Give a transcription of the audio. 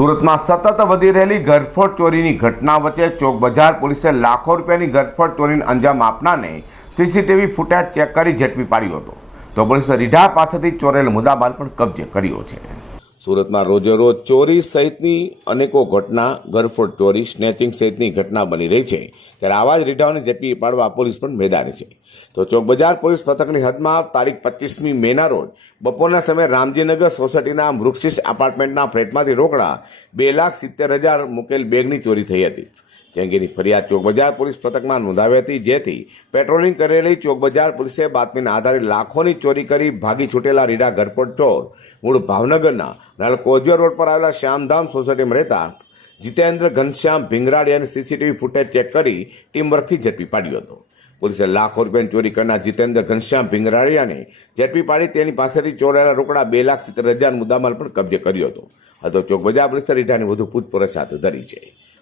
સુરતમાં સતત વધી રહેલી ઘરફોડ ચોરીની ઘટના વચ્ચે ચોક બજાર પોલીસે લાખો રૂપિયાની ઘરફોડ ચોરીને અંજામ આપનારને સીસીટીવી ફૂટેજ ચેક કરી ઝડપી પાડ્યો હતો. તો પોલીસે રીઢા પાસેથી ચોરેલ મુદ્દામાલ પણ કબજે કર્યો છે. સુરતમાં રોજે રોજ ચોરી સહિતની અનેકો ઘટના, ઘરફોડ ચોરી, સ્નેચિંગ સહિતની ઘટના બની રહી છે. ત્યારે આવા જ રીઢાઓને ઝડપી પાડવા પોલીસ પણ મેદાની છે. તો ચોક બજાર પોલીસ પથકની હદમાં તારીખ પચીસમી મેના રોજ બપોરના સમયે રામજીનગર સોસાયટીના મૃક્ષિસ એપાર્ટમેન્ટના ફ્લેટમાંથી રોકડા બે લાખ સિત્તેર હજાર મૂકેલ બેગની ચોરી થઈ હતી. જે અંગેની ફરિયાદ ચોકબજાર પોલીસ પથકમાં નોંધાવી હતી, જેથી પેટ્રોલિંગ કરેલી ચોકબજાર પોલીસે બાતમીના આધારે લાખોની ચોરી કરી ભાગી છૂટેલા રીડા ઘરપોટ ચોર મૂળ ભાવનગરના નાલ રોડ પર આવેલા શ્યામધામ સોસાયટીમાં રહેતા જીતેન્દ્ર ઘનશ્યામ ભીંગરાડિયાની સીસીટીવી ફૂટેજ ચેક કરી ટીમ વર્કથી ઝડપી પાડ્યો હતો. પોલીસે લાખો રૂપિયાની ચોરી કરનાર જીતેન્દ્ર ઘનશ્યામ ભીંગરાડિયાને ઝડપી પાડી તેની પાસેથી ચોરાયેલા રોકડા બે લાખ સિત્તેર હજાર મુદ્દામાલ પણ કબજે કર્યો હતો. હતો ચોક બજાર પોલીસે રીઢાની વધુ પૂછપરછ હાથ ધરી છે.